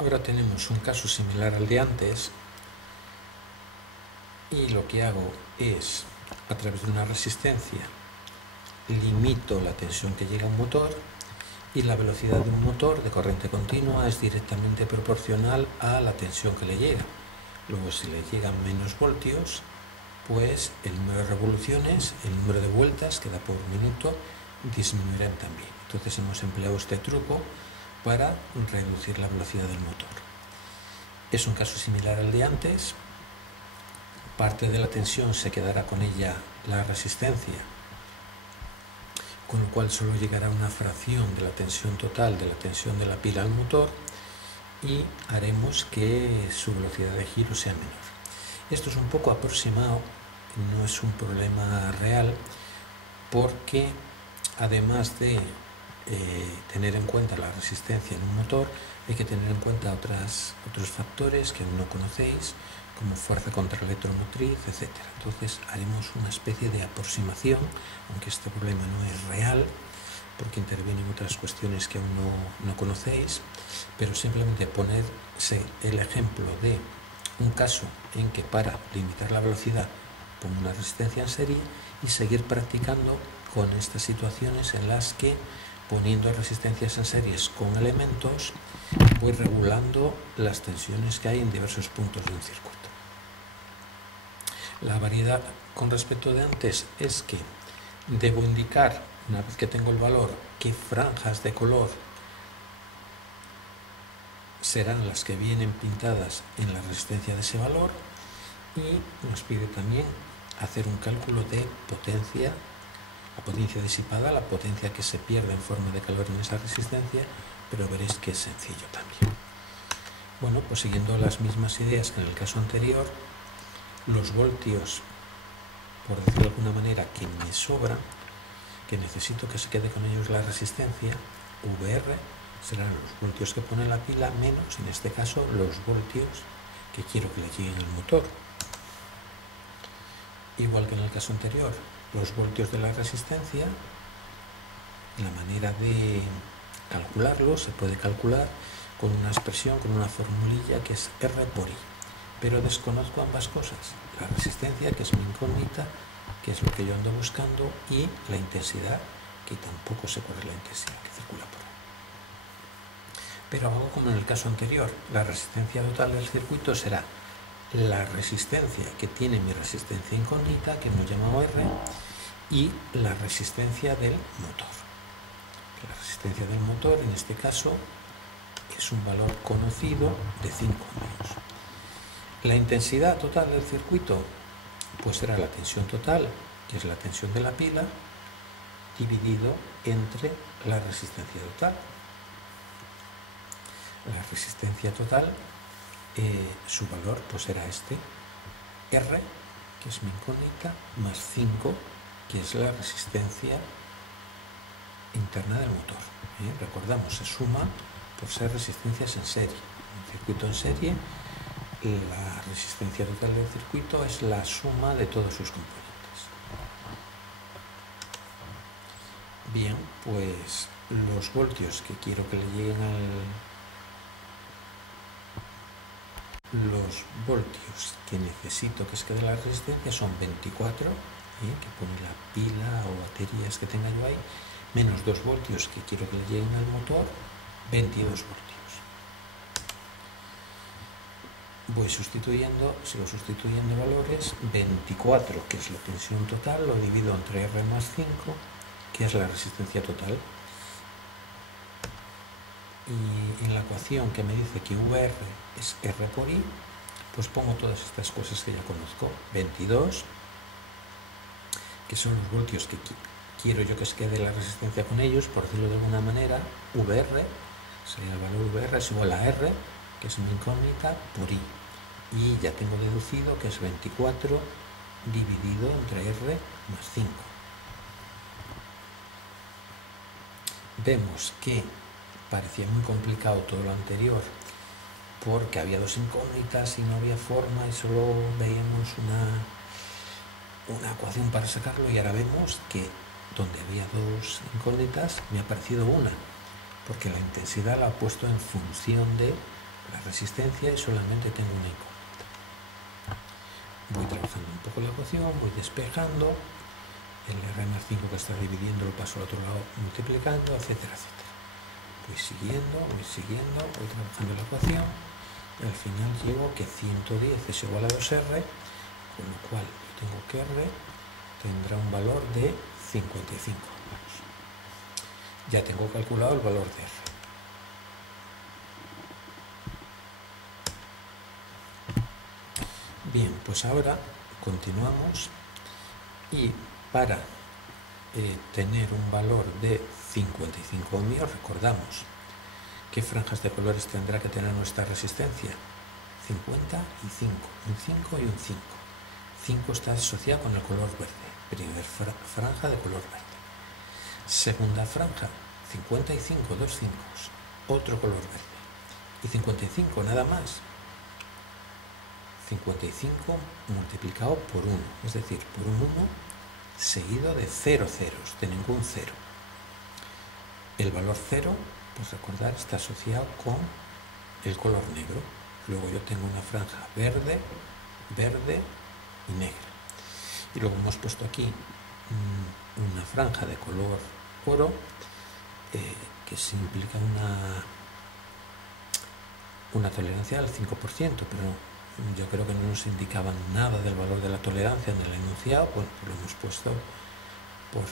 Ahora tenemos un caso similar al de antes y lo que hago es, a través de una resistencia, limito la tensión que llega a un motor y la velocidad de un motor de corriente continua es directamente proporcional a la tensión que le llega. Luego, si le llegan menos voltios, pues el número de revoluciones, el número de vueltas que da por minuto disminuirán también. Entonces hemos empleado este truco para reducir la velocidad del motor. Es un caso similar al de antes. Parte de la tensión se quedará con ella la resistencia, con lo cual solo llegará una fracción de la tensión total de la tensión de la pila al motor y haremos que su velocidad de giro sea menor. Esto es un poco aproximado, no es un problema real, porque además de tener en cuenta la resistencia en un motor, hay que tener en cuenta otros factores que aún no conocéis, como fuerza contra electromotriz, etc. Entonces haremos una especie de aproximación, aunque este problema no es real, porque intervienen otras cuestiones que aún no conocéis, pero simplemente ponerse el ejemplo de un caso en que para limitar la velocidad pongo una resistencia en serie y seguir practicando con estas situaciones en las que poniendo resistencias en series con elementos voy regulando las tensiones que hay en diversos puntos de un circuito. La variedad con respecto de antes es que debo indicar, una vez que tengo el valor, qué franjas de color serán las que vienen pintadas en la resistencia de ese valor, y nos pide también hacer un cálculo de potencia, la potencia disipada, la potencia que se pierde en forma de calor en esa resistencia, pero veréis que es sencillo también. Bueno, pues siguiendo las mismas ideas que en el caso anterior, los voltios, por decirlo de alguna manera, que me sobran, que necesito que se quede con ellos la resistencia, VR, serán los voltios que pone la pila menos, en este caso, los voltios que quiero que le lleguen al motor. Igual que en el caso anterior, los voltios de la resistencia, la manera de calcularlo se puede calcular con una expresión, con una formulilla que es R por I. Pero desconozco ambas cosas, la resistencia, que es mi incógnita, que es lo que yo ando buscando, y la intensidad, que tampoco sé cuál es la intensidad que circula por ahí. Pero hago como en el caso anterior, la resistencia total del circuito será la resistencia que tiene mi resistencia incógnita, que hemos llamado R, y la resistencia del motor. La resistencia del motor, en este caso, es un valor conocido de 5 ohmios. La intensidad total del circuito, pues será la tensión total, que es la tensión de la pila, dividido entre la resistencia total. La resistencia total, su valor pues será este, R, que es mi incógnita, más 5, que es la resistencia interna del motor. Recordamos, se suma por ser resistencias en serie. En un circuito en serie, la resistencia total del circuito es la suma de todos sus componentes. Bien, pues los voltios que quiero que le lleguen los voltios que necesito que se quede la resistencia son 24, que pone la pila o baterías que tenga yo ahí, menos 2 voltios que quiero que le lleguen al motor, 22 voltios. Voy sustituyendo, sigo sustituyendo valores. 24, que es la tensión total, lo divido entre R más 5, que es la resistencia total. Y en la ecuación que me dice que VR es R por I, pues pongo todas estas cosas que ya conozco. 22, que son los voltios que quiero yo que se quede la resistencia con ellos, por decirlo de alguna manera. VR, sería el valor VR, es igual a R, que es mi incógnita, por I. Y ya tengo deducido que es 24 dividido entre R más 5. Vemos que parecía muy complicado todo lo anterior porque había 2 incógnitas y no había forma y solo veíamos una ecuación para sacarlo, y ahora vemos que donde había 2 incógnitas me ha aparecido una, porque la intensidad la he puesto en función de la resistencia y solamente tengo una incógnita. Voy trabajando un poco la ecuación, voy despejando, el R más 5 que está dividiendo lo paso al otro lado multiplicando, etcétera, etcétera. Voy siguiendo, voy trabajando la ecuación y al final llego que 110 es igual a 2R, con lo cual yo tengo que R tendrá un valor de 55. Ya tengo calculado el valor de R. Bien, pues ahora continuamos y para tener un valor de 55 ohmios, recordamos qué franjas de colores tendrá que tener nuestra resistencia. 50 y 5, un 5 y un 5. 5 está asociado con el color verde. Primera franja de color verde. Segunda franja, 55, dos 5, otro color verde. Y 55, nada más. 55 multiplicado por 1, es decir, por un 1 seguido de 0 ceros, de ningún 0. El valor 0, pues recordar, está asociado con el color negro. Luego yo tengo una franja verde, verde y negra. Y luego hemos puesto aquí una franja de color oro que se implica una tolerancia al 5%, pero yo creo que no nos indicaban nada del valor de la tolerancia en el enunciado, bueno, pues lo hemos puesto por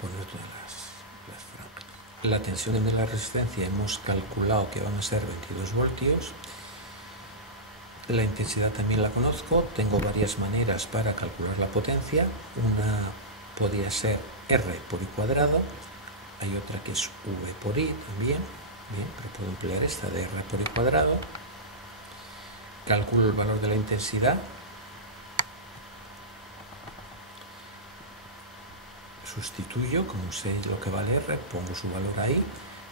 poner todas las franjas. La tensión de la resistencia hemos calculado que van a ser 22 voltios. La intensidad también la conozco, tengo varias maneras para calcular la potencia. Una podría ser R por I cuadrado, hay otra que es V por I también, bien, pero puedo emplear esta de R por I cuadrado. Calculo el valor de la intensidad, sustituyo, como sé lo que vale R, pongo su valor ahí,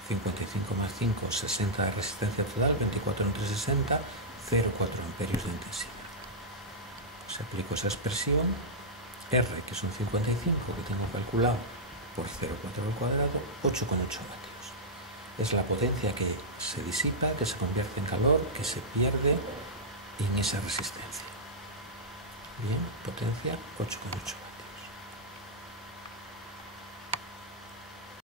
55 más 5, 60 de resistencia total, 24 entre 60, 0,4 amperios de intensidad. Pues aplico esa expresión, R, que son 55, que tengo calculado, por 0,4 al cuadrado, 8,8 vatios. Es la potencia que se disipa, que se convierte en calor, que se pierde en esa resistencia. Bien, potencia 8,8 vatios.